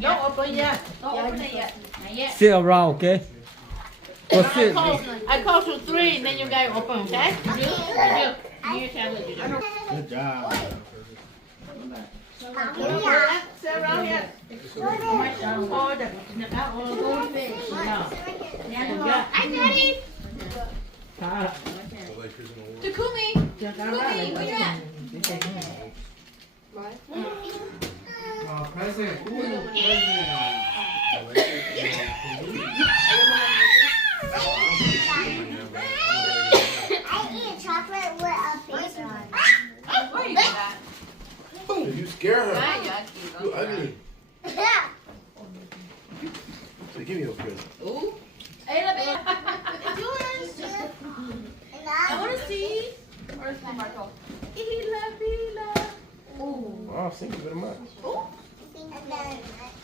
Don't open yet. Don't open it yet. Not yet. Sit around, okay? Go sit. I call to 3, and then you guys open, okay? You. Give me your tablet. Good job. Sit around here. Oh, the goldfish. No. I'm ready. Ah. To Kumi. Kumi, where you at? Present. I eat chocolate with a face on. Where you at? You scare her. Hi, Yucky. You ugly. Yeah. So give me your present. Ooh. Hey, let me. It's yours. I want to see. Where's my Marco? Hila. Ooh. Oh, thank you very much. Ooh.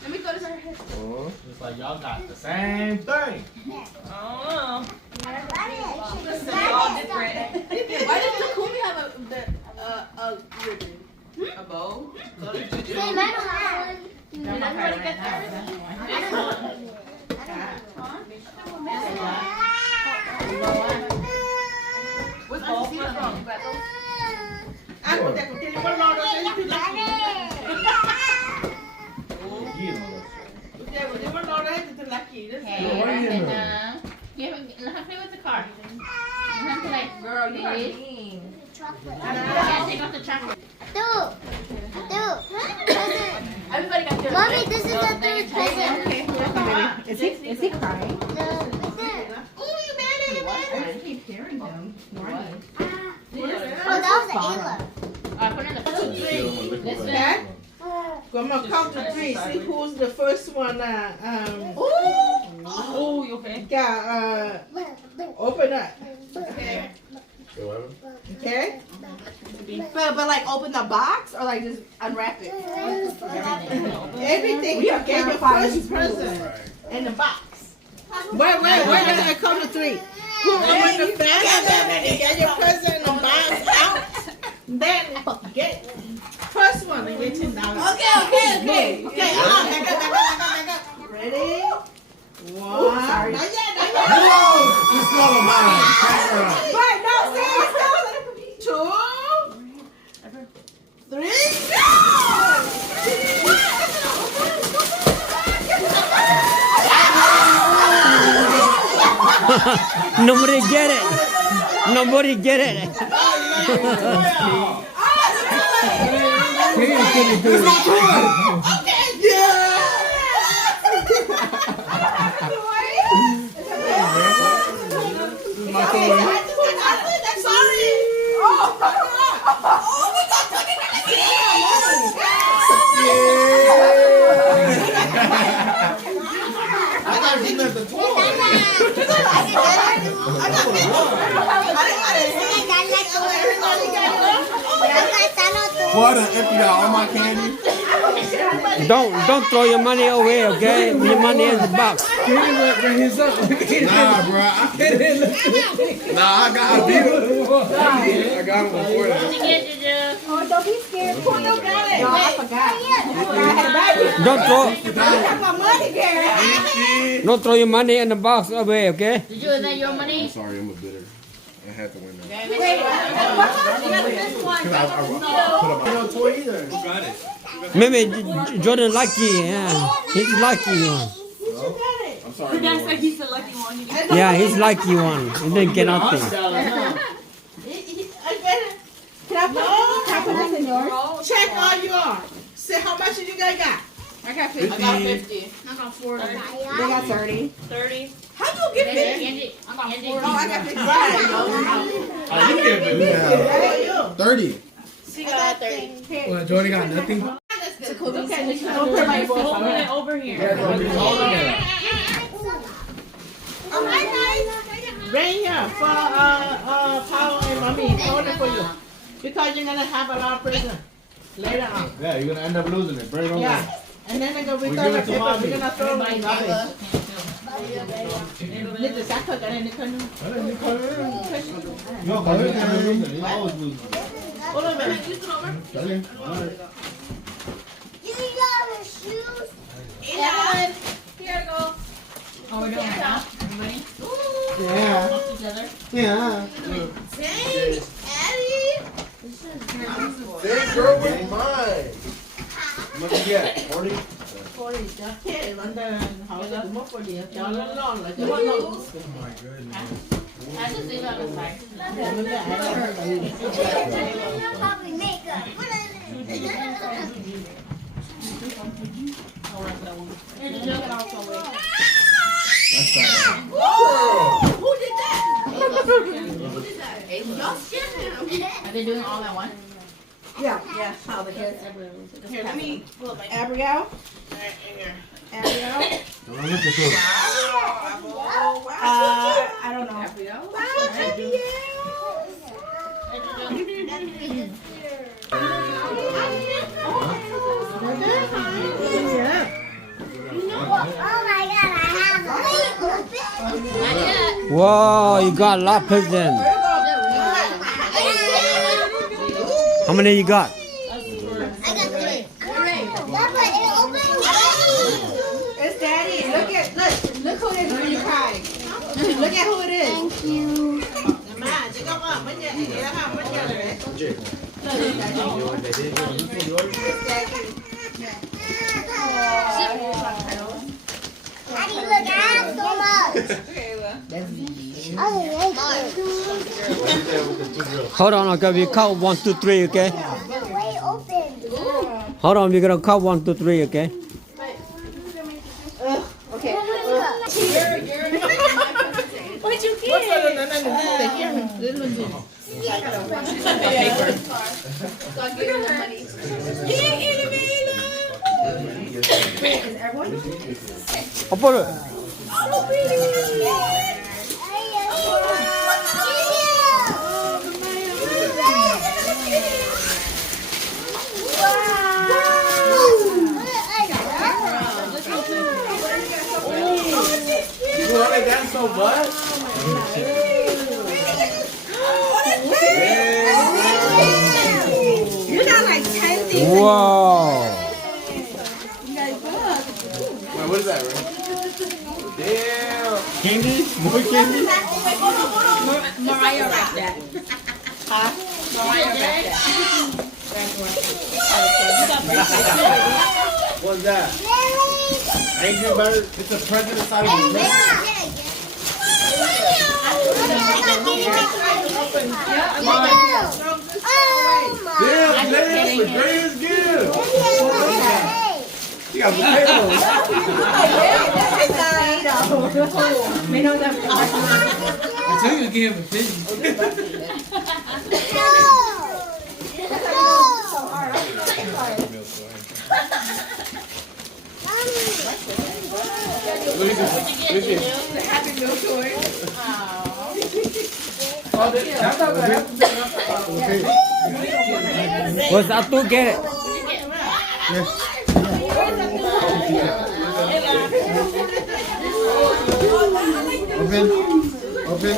Let me go to her head. It's like y'all got the same thing. Oh. This is all different. Why does Takumi have a ribbon? A bow? Say, I don't have one. Did everybody get theirs? What's all from? Ah, porque tiene un olor, no sé si tú la quieres. Okay, let her play with the car. Let her play. Girl, you are Please. mean. Chocolate. Yeah, take off the chocolate. Everybody got theirs. Mommy, this is the third present. Is he crying? Oh, you mad at him? I keep hearing them. Oh, that was Ayla. Put in the food. This one. Okay? I'm gonna count to 3. See who's the first one. Oh, you okay? Got open up. Okay. Okay? But like open the box or like just unwrap it? Everything you get your first present in the box. Wait, I count to 3. Who opened the first and get your present in the box out? Then get first one and get $10. Okay. Back up. Ready? 1. Not yet. It's not a mine. Wait, no, stay. 2, 3, go! Nobody get it. Nobody get it. What? I emptied out all my candy. Don't throw your money away, okay? Your money in the box. Nah, bro. I got a deal. I got him before that. What you get, Juju? Oh, don't be scared. Who you got it? No, I forgot. Don't throw your money in the box away, okay? Juju, is that your I'm money? sorry, I'm a bitter. I had to win that. Maybe Jordan lucky, yeah. He's lucky one. I'm sorry. He's the lucky one. Yeah, he's lucky one. He didn't get nothing. Can I put this in yours? Check all yours. Say how much you guys got. I got 50. I got 50. I got 40. They got 30. 30. How you get 50? Angie, I got 40. Angie. Oh, I got 50. Yeah. 30. She got 30. Well, Jordy got nothing. Open it over here. Right here for Paul and Mommy. Hold it for you. Because you're gonna have a lot of prison later on. Yeah, you're gonna end up losing it. Bring it on. Yeah. And then they're gonna We return give the it to paper. Mommy. We're gonna throw it in the garbage. Nigga, I could get in the corner. No, but you're never losing. You always losing. Hold on a minute. Okay. You got the shoes? cô thì cho thế vấn đề họ là mất một điểm cho nó lo là cho nó lo. Oh my goodness. I just leave it on the side. Probably make up. That's fine. Who did that? Y'all scared him. Are they doing all at once? Yeah, how the kids. Here, let me, Abigail. Abigail. Don't look at this. I don't know. Oh my god, I have a Not yet. Wow, you got a lot of presents. How many you got? I got 3. Papa, it opened. It's Daddy. Look who it is when you cry. Look at who it is. Thank you. Daddy, look, I have so much. I like it. Hold on, okay, we count 1, 2, 3, okay? The way open. Hold on, we're gonna count 1, 2, 3, okay? Okay. What'd you get? Open it. You wanted that so much? You got like 10 things. Wow. Wait, what is that, Ray? Damn. Candy? More candy? Mariah wrapped that. Mariah wrapped that. What's that? Angry Bird? It's a present inside of a drink. Damn, man, the greatest gift. You got potatoes. I tell you to give him a pig. Look at this. Happy Meal toy. That's not gonna happen. What's that to get it? Open. Open.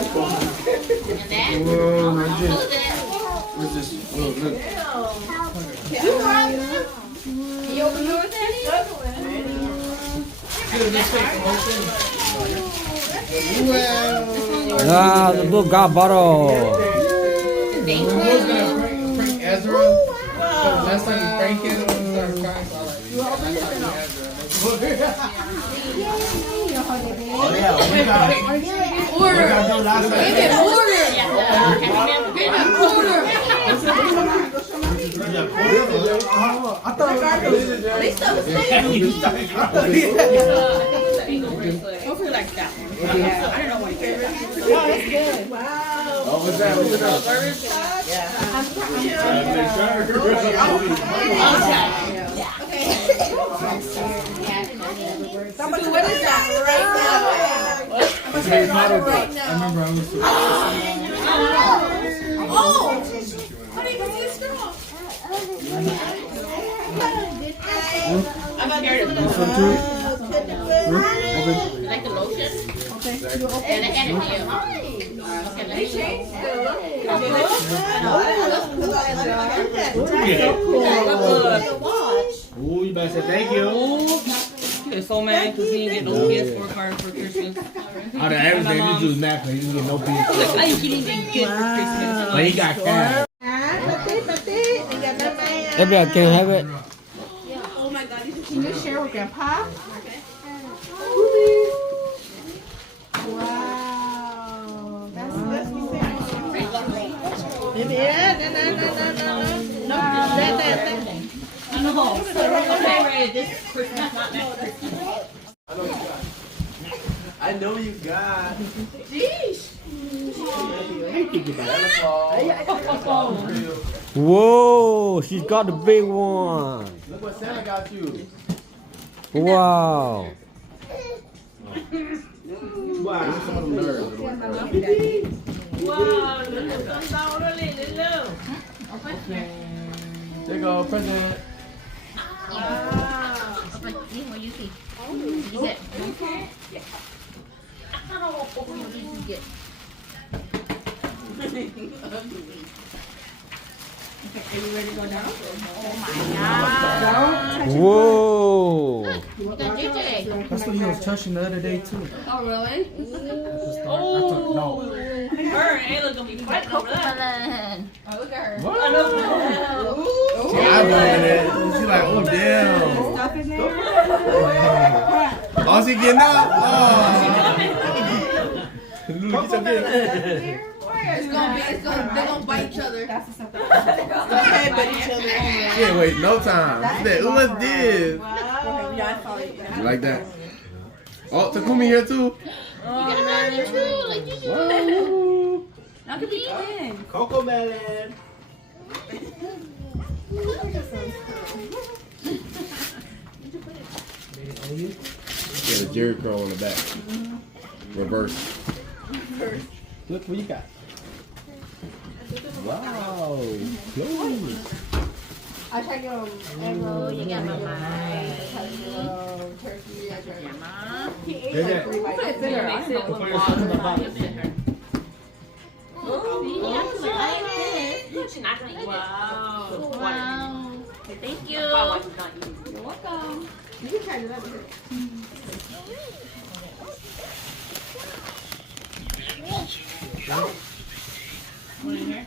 Whoa, Nigeria. What's this? Look, look. You open yours, Daddy? Ah, the blue got bottle. We was gonna prank Ezra. Last time we pranked him, he started crying. So I was like, oh yeah, we got Order. do last time. Give it order. Order. I thought it was Hopefully like that one. I don't know what you favorite. Oh, that's good. Wow. Oh, what's that? What's that? Somebody, what is that right now? Harry Potter book. I remember I was Oh! How do you get this straw? I'm scared of this this. one too. Open. Like the lotion? Okay. And I hand it to you. Okay, let me change. Ooh, you better say thank you. He's so mad because he didn't get no PS4 card for Christmas. Out of everything, this dude's mad because he didn't get no PS4. Like, he didn't even get for Christmas. But he got cash. Everybody can have it. Oh my god, these are Can you share with Grandpa? Wow. That's me saying. Yeah, no. No, that. No. Okay, Ray, this Christmas, not next Christmas. I know you got. Whoa, she's got the big one. Look what Santa got you. Wow. Wow. Some of them nerds. Wow, look. There you go, present. Open, see what you see. You get. Are you ready to go down? Whoa. That's what he was touching the other day too. Oh, really? No. Her and Ayla gonna be fighting over that. Oh, look at her. What? She eyeballing it. She like, oh damn. Stuff in there? Oh, she getting up. Lulu, get your big. They're gonna bite each other. That's the stuff that each other. She ain't wait no time. Who was this? Wow. You like that? Oh, Takumi here too. You got a melon too, like you do. Now could be in. Coco melon. Got a Jerry curl on the back. Reverse. Look what you got. Wow. Close. I tried your Oh, you got my mind. turkey. I tried Mama. He ate like 3 bites. She's not gonna eat it. Wow. Thank you. You're welcome. You can try it out here. What in here?